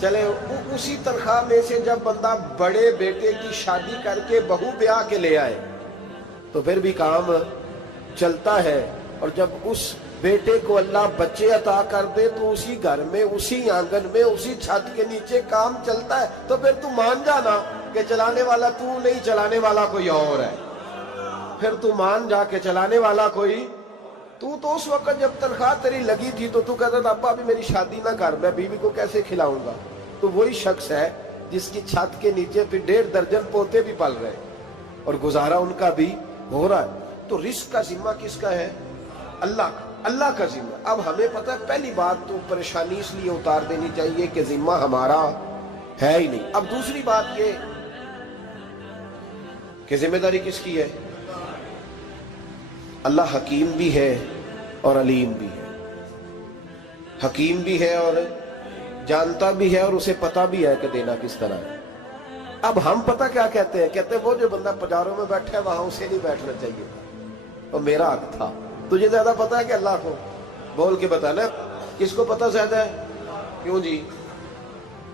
چلے اسی تنخواہ میں سے جب بندہ بڑے بیٹے کی شادی کر کے بہو بیاہ کے لے آئے تو پھر بھی کام چلتا ہے، اور جب اس بیٹے کو اللہ بچے عطا کر دے تو اسی گھر میں، اسی آنگن میں، اسی چھت کے نیچے کام چلتا ہے۔ تو پھر تو مان جانا کہ چلانے والا تو نہیں، چلانے والا کوئی اور ہے۔ پھر تو مان جا کہ چلانے والا کوئی، تو اس وقت جب تنخواہ تیری لگی تھی تو کہتا تھا ابا ابھی میری شادی نہ کر، میں بیوی کو کیسے کھلاؤں گا؟ تو وہی شخص ہے جس کی چھت کے نیچے پھر 1.5 درجن پوتے بھی پل رہے اور گزارا ان کا بھی ہو رہا ہے۔ تو رزق کا ذمہ کس کا ہے؟ اللہ کا، اللہ کا ذمہ۔ اب ہمیں پتہ ہے پہلی بات تو پریشانی اس لیے اتار دینی چاہیے کہ ذمہ ہمارا ہے ہی نہیں۔ اب دوسری بات یہ کہ ذمہ داری کس کی ہے؟ اللہ حکیم بھی ہے اور علیم بھی ہے، حکیم بھی ہے اور جانتا بھی ہے، اور اسے پتہ بھی ہے کہ دینا کس طرح ہے۔ اب ہم پتہ کیا کہتے ہیں؟ کہتے ہیں وہ جو بندہ پجاروں میں بیٹھا ہے وہاں اسے نہیں بیٹھنا چاہیے تھا، اور میرا حق تھا۔ تجھے زیادہ پتہ ہے کہ اللہ کو؟ بول کے بتانا کس کو پتہ زیادہ ہے؟ کیوں جی؟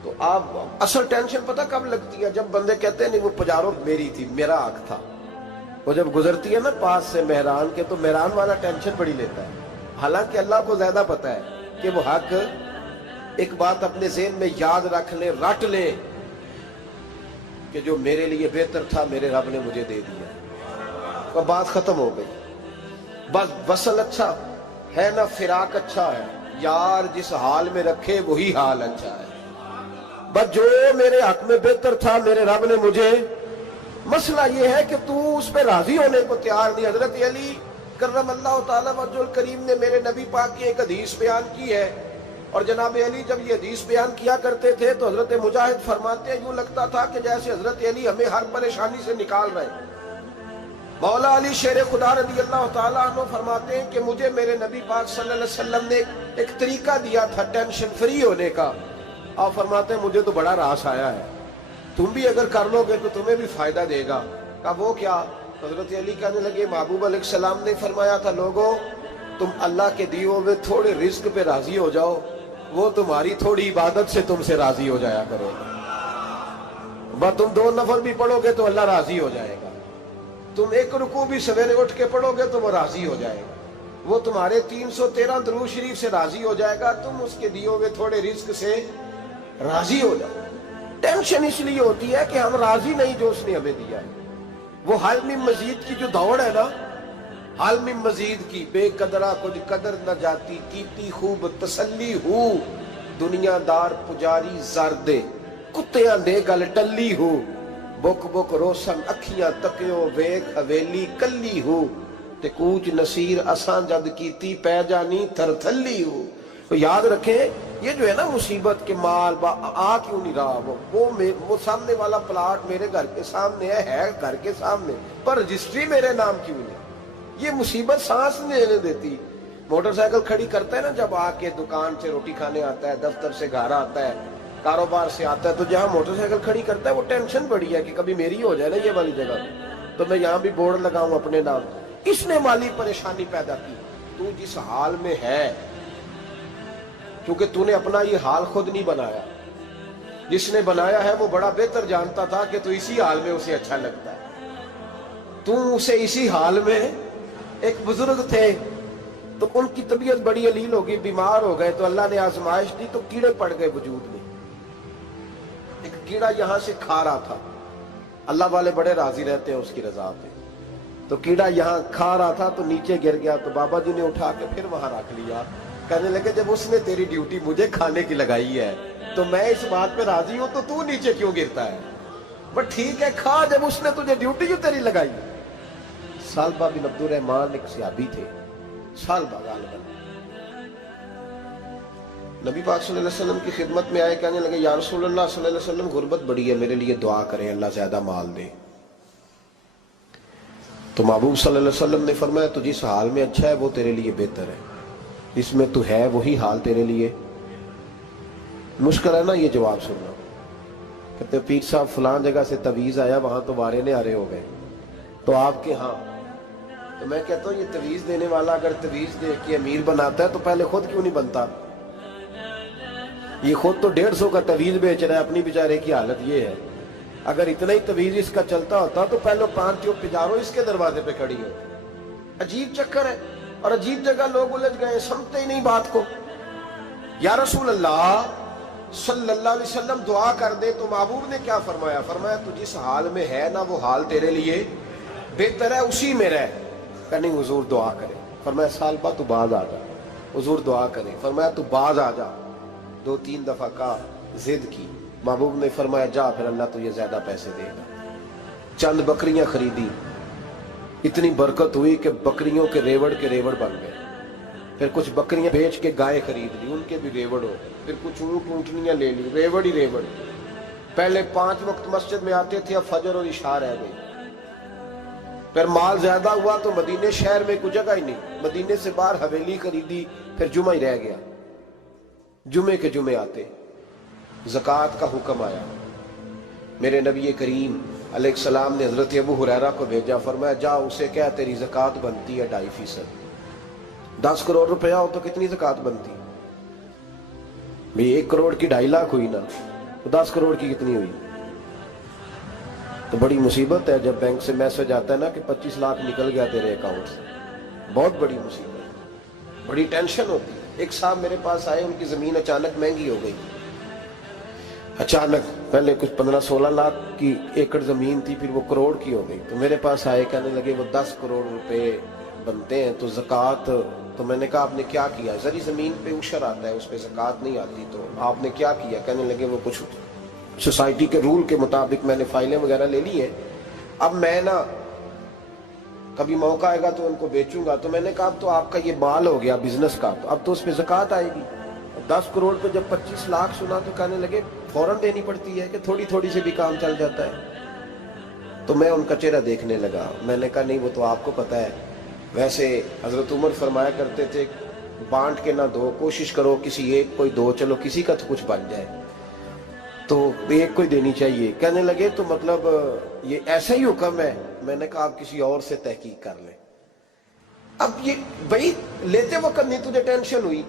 تو آپ اصل ٹینشن پتہ کب لگتی ہے؟ جب بندے کہتے ہیں نہیں وہ پجاروں میری تھی، میرا حق تھا۔ وہ جب گزرتی ہے نا پاس سے مہران کے تو مہران والا ٹینشن بڑی لیتا ہے، حالانکہ اللہ کو زیادہ پتہ ہے کہ وہ حق۔ ایک بات اپنے ذہن میں یاد رکھ لیں، رٹ لیں کہ جو میرے لیے بہتر تھا میرے رب نے مجھے دے دیا، اور بات ختم ہو گئی۔ بس وصل اچھا ہے نہ فراق اچھا ہے، یار جس حال میں رکھے وہی حال اچھا ہے۔ بس جو میرے حق میں بہتر تھا میرے رب نے مجھے، مسئلہ یہ ہے کہ تو اس پہ راضی ہونے کو تیار نہیں۔ حضرت علی کرم اللہ تعالیٰ وجہ الکریم نے میرے نبی پاک کی ایک حدیث بیان کی ہے، اور جناب علی جب یہ حدیث بیان کیا کرتے تھے تو حضرت مجاہد فرماتے ہیں یوں لگتا تھا کہ جیسے حضرت علی ہمیں ہر پریشانی سے نکال رہے ہیں۔ مولا علی شیر خدا رضی اللہ تعالیٰ عنہ فرماتے ہیں کہ مجھے میرے نبی پاک صلی اللہ علیہ وسلم نے ایک طریقہ دیا تھا ٹینشن فری ہونے کا۔ آپ فرماتے ہیں مجھے تو بڑا راس آیا ہے، تم بھی اگر کر لو گے تو تمہیں بھی فائدہ دے گا۔ کہا وہ کیا؟ حضرت علی کہنے لگے محبوب علیہ السلام نے فرمایا تھا لوگوں تم اللہ کے دیے ہوئے تھوڑے رزق پہ راضی ہو جاؤ، وہ تمہاری تھوڑی عبادت سے تم سے راضی ہو جایا کرو گے۔ بس تم 2 نفل بھی پڑھو گے تو اللہ راضی ہو جائے گا، تم 1 رکوع بھی سویرے اٹھ کے پڑھو گے تو وہ راضی ہو جائے گا، وہ تمہارے 313 درود شریف سے راضی ہو جائے گا، تم اس کے دیے ہوئے تھوڑے رزق سے راضی ہو جاؤ۔ ٹینشن اس لیے ہوتی ہے کہ ہم راضی نہیں جو اس نے ہمیں دیا ہے۔ وہ حل میں مزید کی جو دوڑ ہے نا، حل میں مزید کی، بے قدرہ کچھ قدر نہ جاتی، کیتی خوب تسلی ہو، دنیا دار پجاری زردے، کتیاں دے گل ٹلی ہو، بک بک روشن اکھیاں تکیو ویک حویلی کلی ہو، تے کوچ نصیر اساں جد کیتی پہ جانی تھر تھلی ہو۔ تو یاد رکھیں یہ جو ہے نا مصیبت کے مال آ کیوں نہیں رہا، وہ سامنے والا پلاٹ میرے گھر کے سامنے ہے گھر کے سامنے، پر رجسٹری میرے نام کیوں نہیں؟ یہ مصیبت سانس نہیں لینے دیتی۔ موٹر سائیکل کھڑی کرتا ہے نا جب آ کے دکان سے روٹی کھانے آتا ہے، دفتر سے گھر آتا ہے، کاروبار سے آتا ہے، تو جہاں موٹر سائیکل کھڑی کرتا ہے وہ ٹینشن بڑی ہے کہ کبھی میری ہو جائے نا یہ والی جگہ تو میں یہاں بھی بورڈ لگاؤں اپنے نام۔ اس نے مالی پریشانی پیدا کی۔ تو جس حال میں ہے، کیونکہ تو نے اپنا یہ حال خود نہیں بنایا، جس نے بنایا ہے وہ بڑا بہتر جانتا تھا کہ تو اسی حال میں اسے اچھا لگتا ہے۔ تو اسے اسی حال میں، ایک بزرگ تھے تو ان کی طبیعت بڑی علیل ہو گئی، بیمار ہو گئے، تو اللہ نے آزمائش دی تو کیڑے پڑ گئے وجود میں۔ ایک کیڑا یہاں سے کھا رہا تھا، اللہ والے بڑے راضی رہتے ہیں اس کی رضا پہ، تو کیڑا یہاں کھا رہا تھا تو نیچے گر گیا، تو بابا جی نے اٹھا کے پھر وہاں رکھ لیا، کہنے لگے جب اس نے تیری ڈیوٹی مجھے کھانے کی لگائی ہے تو میں اس بات پہ راضی ہوں، تو نیچے کیوں گرتا ہے؟ بٹ ٹھیک ہے کھا، جب اس نے تجھے ڈیوٹی جو تیری لگائی۔ سالبہ بن عبد الرحمن ایک صحابی تھے، سالبہ غالباً نبی پاک صلی اللہ علیہ وسلم کی خدمت میں آئے، کہنے لگے یا رسول اللہ صلی اللہ علیہ وسلم غربت بڑی ہے، میرے لیے دعا کریں اللہ زیادہ مال دے۔ تو محبوب صلی اللہ علیہ وسلم نے فرمایا تو جس حال میں اچھا ہے وہ تیرے لیے بہتر ہے، اس میں تو ہے وہی حال تیرے لیے۔ مشکل ہے نا یہ جواب سننا۔ کہتے پیر صاحب فلاں جگہ سے تویز آیا، وہاں تو وارے نے آرے ہو گئے، تو آپ کے ہاں؟ تو میں کہتا ہوں یہ تویز دینے والا اگر تویز دے کے امیر بناتا ہے تو پہلے خود کیوں نہیں بنتا؟ یہ خود تو 150 کا تویز بیچ رہا ہے، اپنی بیچارے کی حالت یہ ہے۔ اگر اتنا ہی تویز اس کا چلتا ہوتا تو پہلے 5 پجاروں اس کے دروازے پہ کھڑی ہو۔ عجیب چکر ہے، اور عجیب جگہ لوگ الجھ گئے، سمجھتے ہی نہیں بات کو۔ یا رسول اللہ صلی اللہ علیہ وسلم دعا کر دے، تو محبوب نے کیا فرمایا؟ فرمایا تو جس حال میں ہے نا وہ حال تیرے لیے بہتر ہے، اسی میں رہ۔ کہ نہیں حضور دعا کرے۔ فرمایا سال بعد تو باز آ جا۔ حضور دعا کرے۔ فرمایا تو باز آ جا۔ 2-3 دفعہ کا ضد کی، محبوب نے فرمایا جا، پھر اللہ تجھے زیادہ پیسے دے گا۔ چند بکریاں خریدی، اتنی برکت ہوئی کہ بکریوں کے ریوڑ بن گئے۔ پھر کچھ بکریاں بیچ کے گائے خرید لی، ان کے بھی ریوڑ ہو۔ پھر کچھ اونٹ اونٹنیاں لے لی، ریوڑ ہی ریوڑ۔ پہلے 5 وقت مسجد میں آتے تھے، اب فجر اور عشاء رہ گئی۔ پھر مال زیادہ ہوا تو مدینے شہر میں کوئی جگہ ہی نہیں، مدینے سے باہر حویلی خریدی، پھر جمعہ ہی رہ گیا۔ جمعے کے جمعے آتے، زکوٰۃ کا حکم آیا۔ میرے نبی کریم علیہ السلام نے حضرت ابو ہریرہ کو بھیجا، فرمایا جا اسے کہہ تیری زکوٰۃ بنتی ہے 2.5%۔ 10 کروڑ روپیہ ہو تو کتنی زکوٰۃ بنتی؟ بھئی 1 کروڑ کی 2.5 لاکھ ہوئی نا، تو 10 کروڑ کی کتنی ہوئی؟ تو بڑی مصیبت ہے جب بینک سے میسج آتا ہے نا کہ 25 لاکھ نکل گیا تیرے اکاؤنٹ سے، بہت بڑی مصیبت، بڑی ٹینشن ہوتی ہے۔ ایک صاحب میرے پاس آئے، ان کی زمین اچانک مہنگی ہو گئی، اچانک پہلے کچھ 15-16 لاکھ کی ایکڑ زمین تھی، پھر وہ کروڑ کی ہو گئی۔ تو میرے پاس آئے، کہنے لگے وہ 10 کروڑ روپے بنتے ہیں تو زکوٰۃ، تو میں نے کہا آپ نے کیا کیا؟ زری زمین پہ عشر آتا ہے، اس پہ زکوٰۃ نہیں آتی، تو آپ نے کیا کیا؟ کہنے لگے وہ کچھ سوسائٹی کے رول کے مطابق میں نے فائلیں وغیرہ لے لی ہیں، اب میں نا کبھی موقع آئے گا تو ان کو بیچوں گا۔ تو میں نے کہا اب تو آپ کا یہ مال ہو گیا بزنس کا، تو اب تو اس پہ زکوٰۃ آئے گی۔ 10 کروڑ پہ جب 25 لاکھ سنا تو کہنے لگے فوراً دینی پڑتی ہے کہ تھوڑی تھوڑی سے بھی کام چل جاتا ہے؟ تو میں ان کا چہرہ دیکھنے لگا، میں نے کہا نہیں وہ تو آپ کو پتہ ہے، ویسے حضرت عمر فرمایا کرتے تھے بانٹ کے نہ دو، کوشش کرو کسی ایک کو ہی دو، چلو کسی کا تو کچھ بن جائے، تو ایک کو ہی دینی چاہیے۔ کہنے لگے تو مطلب یہ ایسا ہی حکم ہے؟ میں نے کہا آپ کسی اور سے تحقیق کر لیں۔ اب یہ بھائی لیتے وقت نہیں تجھے ٹینشن ہوئی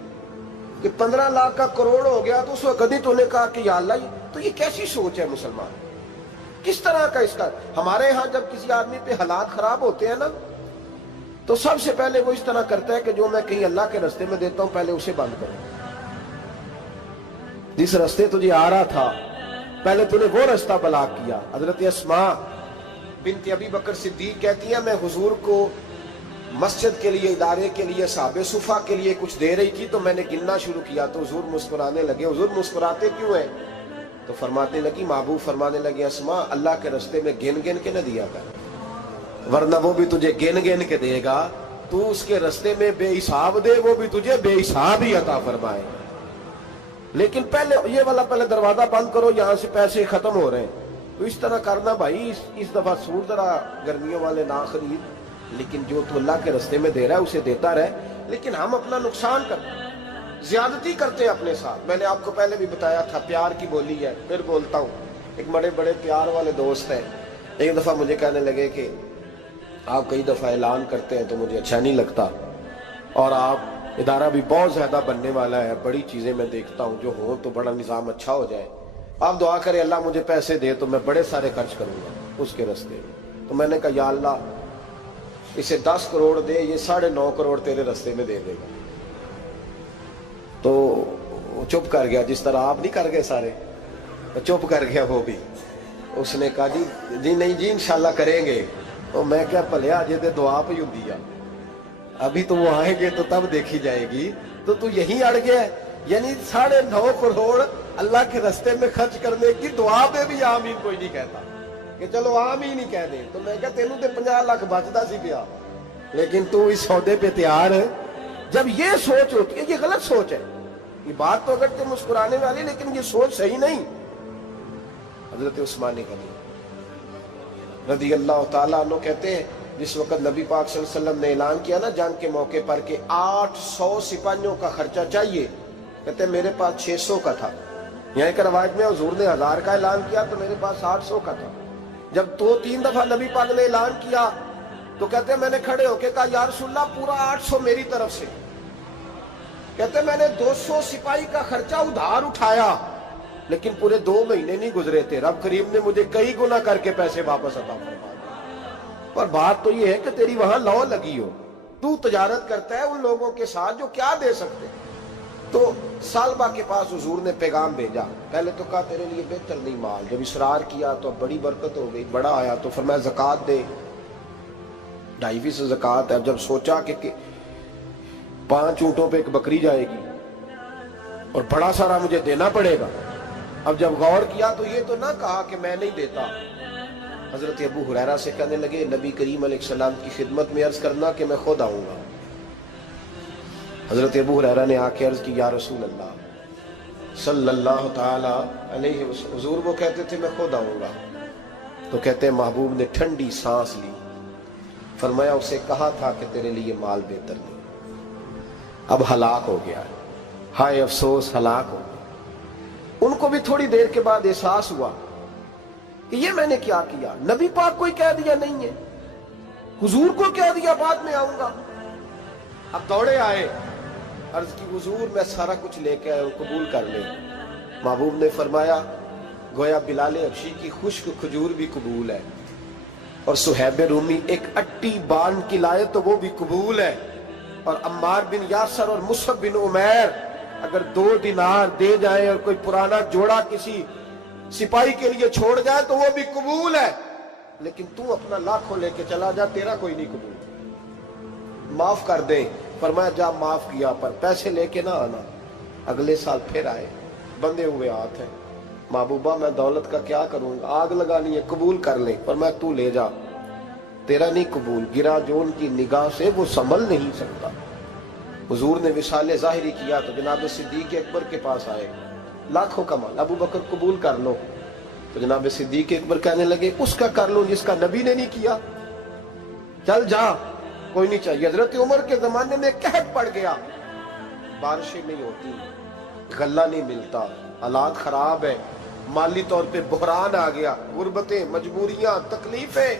کہ 15 لاکھ کا کروڑ ہو گیا، تو اس وقت نہیں تو نے کہا کہ یا اللہ، تو یہ کیسی سوچ ہے مسلمان؟ کس طرح کا اس کا؟ ہمارے ہاں جب کسی آدمی پہ حالات خراب ہوتے ہیں نا، تو سب سے پہلے وہ اس طرح کرتا ہے کہ جو میں کہیں اللہ کے راستے میں دیتا ہوں پہلے اسے بند کروں۔ جس راستے تجھے آ رہا تھا پہلے تو نے وہ راستہ بلاک کیا۔ حضرت اسماء بنت ابی بکر صدیق کہتی ہیں میں حضور کو مسجد کے لیے، ادارے کے لیے، صحابہ صفحہ کے لیے کچھ دے رہی تھی، تو میں نے گننا شروع کیا تو حضور مسکرانے لگے۔ حضور مسکراتے کیوں ہیں؟ تو فرمانے لگی، محبوب فرمانے لگے اسماء اللہ کے راستے میں گن گن کے نہ دیا کر، ورنہ وہ بھی تجھے گن گن کے دے گا۔ تو اس کے راستے میں بے حساب دے، وہ بھی تجھے بے حساب ہی عطا فرمائے۔ لیکن پہلے یہ والا پہلے دروازہ بند کرو، یہاں سے پیسے ختم ہو رہے ہیں۔ تو اس طرح کرنا بھائی، اس دفعہ سوٹ ذرا گرمیوں والے نہ خرید، لیکن جو تو اللہ کے راستے میں دے رہا ہے اسے دیتا رہے۔ لیکن ہم اپنا نقصان کرتے ہیں، زیادتی کرتے ہیں اپنے ساتھ۔ میں نے آپ کو پہلے بھی بتایا تھا پیار کی بولی ہے، پھر بولتا ہوں۔ ایک بڑے بڑے پیار والے دوست ہیں، ایک دفعہ مجھے کہنے لگے کہ آپ کئی دفعہ اعلان کرتے ہیں تو مجھے اچھا نہیں لگتا، اور آپ ادارہ بھی بہت زیادہ بننے والا ہے، بڑی چیزیں میں دیکھتا ہوں جو ہوں تو بڑا نظام اچھا ہو جائے، آپ دعا کریں اللہ مجھے پیسے دے تو میں بڑے سارے خرچ کروں گا اس کے راستے میں۔ تو میں نے کہا یا اللہ اسے 10 کروڑ دے، یہ 9.5 کروڑ تیرے راستے میں دے دے گا۔ تو چپ کر گیا، جس طرح آپ نہیں کر گئے سارے، چپ کر گیا وہ بھی۔ اس نے کہا جی نہیں جی انشاءاللہ کریں گے۔ تو میں کیا پلیا جی تے دعا پہ ہوں دیا، ابھی تو وہ آئیں گے تو تب دیکھی جائے گی، تو یہیں اڑ گیا ہے۔ یعنی 9.5 کروڑ اللہ کے راستے میں خرچ کرنے کی دعا پہ بھی آمین کوئی نہیں کہتا کہ چلو آمین ہی کہہ دیں۔ تو میں کہا تینوں تے 50 لاکھ بچتا سی پیا، لیکن تو اس سودے پہ تیار ہے۔ جب یہ سوچ ہوتی ہے، یہ غلط سوچ ہے، یہ بات تو اگر تے مسکرانے والی، لیکن یہ سوچ صحیح نہیں۔ حضرت عثمان غنی رضی اللہ تعالیٰ عنہ کہتے ہیں جس وقت نبی پاک صلی اللہ علیہ وسلم نے اعلان کیا نا جنگ کے موقع پر کہ 800 سپاہیوں کا خرچہ چاہیے، کہتے ہیں میرے پاس 600 کا تھا۔ یہاں ایک روایت میں حضور نے 1000 کا اعلان کیا تو میرے پاس 800 کا تھا۔ جب 2-3 دفعہ نبی پاک نے اعلان کیا تو کہتے ہیں میں نے کھڑے ہو کے کہا یا رسول اللہ پورا 800 میری طرف سے۔ کہتے میں نے 200 سپاہی کا خرچہ ادھار اٹھایا لیکن پورے 2 مہینے نہیں گزرے تھے، رب کریم نے مجھے کئی گنا کر کے پیسے واپس عطا فرما دیے۔ پر بات تو یہ ہے کہ تیری وہاں لو لگی ہو، تو تجارت کرتا ہے ان لوگوں کے ساتھ جو کیا دے سکتے۔ تو سالبہ کے پاس حضور نے پیغام بھیجا، پہلے تو کہا تیرے لیے بہتر نہیں مال، جب اصرار کیا تو بڑی برکت ہو گئی، بڑا آیا تو فرمایا زکوٰۃ دے، 2.5% زکوٰۃ ہے۔ جب سوچا کہ 5 اونٹوں پہ ایک بکری جائے گی اور بڑا سارا مجھے دینا پڑے گا، اب جب غور کیا تو یہ تو نہ کہا کہ میں نہیں دیتا۔ حضرت ابو ہریرہ سے کہنے لگے نبی کریم علیہ السلام کی خدمت میں عرض کرنا کہ میں خود آؤں گا۔ حضرت ابو ہریرہ نے آ کے عرض کی یا رسول اللہ صلی اللہ تعالی علیہ وسلم، حضور وہ کہتے تھے میں خود آؤں گا، تو کہتے ہیں محبوب نے ٹھنڈی سانس لی، فرمایا اسے کہا تھا کہ تیرے لیے مال بہتر نہیں، اب ہلاک ہو گیا ہے، ہائے افسوس ہلاک ہو گیا۔ ان کو بھی تھوڑی دیر کے بعد احساس ہوا کہ یہ میں نے کیا کیا، نبی پاک کوئی کہہ دیا نہیں ہے، حضور کو کہہ دیا بعد میں آؤں گا۔ اب دوڑے آئے، عرض کی حضور میں سارا کچھ لے کے آیا ہوں، قبول کر لیں۔ محبوب نے فرمایا گویا بلال حبشی کی خشک کھجور بھی قبول ہے، اور صہیب رومی ایک اٹی باندھ کی لائے تو وہ بھی قبول ہے، اور عمار بن یاسر اور مصعب بن عمیر اگر 2 دینار دے جائیں اور کوئی پرانا جوڑا کسی سپاہی کے لیے چھوڑ جائے تو وہ بھی قبول ہے، لیکن تو اپنا لاکھوں لے کے چلا جا، تیرا کوئی نہیں قبول، معاف کر دیں۔ فرمایا جا معاف کیا، پر پیسے لے کے نہ آنا۔ اگلے سال پھر آئے، بندے ہوئے ہاتھ ہیں، محبوبہ میں دولت کا کیا کروں گا، آگ لگانی ہے، قبول کر لیں۔ فرمایا تو لے جا، تیرا نہیں قبول، گرا جو ان کی نگاہ سے وہ سنبھل نہیں سکتا۔ حضور نے وصال ظاہری کیا تو جناب صدیق اکبر کے پاس آئے، لاکھوں کا مال، ابو بکر قبول کر لو، تو جناب صدیق اکبر کہنے لگے اس کا کر لو جس کا نبی نے نہیں کیا، چل جا کوئی نہیں چاہیے۔ حضرت عمر کے زمانے میں قحط پڑ گیا، بارشیں نہیں ہوتی، غلہ نہیں ملتا، حالات خراب ہے، مالی طور پہ بحران آ گیا، غربتیں، مجبوریاں، تکلیفیں،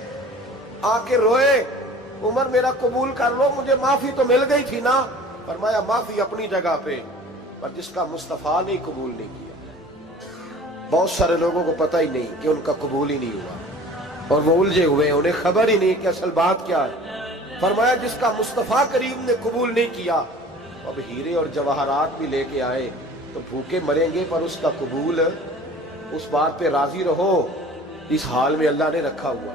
آ کے روئے عمر میرا قبول کر لو، مجھے معافی تو مل گئی تھی نا۔ فرمایا معافی اپنی جگہ پہ، پر جس کا مصطفیٰ نے قبول نہیں کیا۔ بہت سارے لوگوں کو پتہ ہی نہیں کہ ان کا قبول ہی نہیں ہوا، اور وہ الجھے ہوئے، انہیں خبر ہی نہیں کہ اصل بات کیا ہے۔ فرمایا جس کا مصطفیٰ کریم نے قبول نہیں کیا، اب ہیرے اور جواہرات بھی لے کے آئے تو بھوکے مریں گے، پر اس کا قبول، اس بات پہ راضی رہو اس حال میں اللہ نے رکھا ہوا،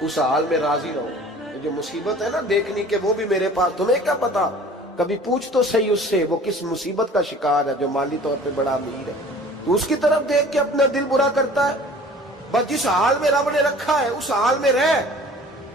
اس حال میں راضی رہو۔ جو مصیبت ہے نا دیکھنی کہ وہ بھی میرے پاس، تمہیں کیا پتا، کبھی پوچھ تو صحیح اس سے وہ کس مصیبت کا شکار ہے، جو مالی طور پہ بڑا امیر ہے، تو اس کی طرف دیکھ کے اپنا دل برا کرتا ہے۔ بس جس حال میں رب نے رکھا ہے اس حال میں رہ،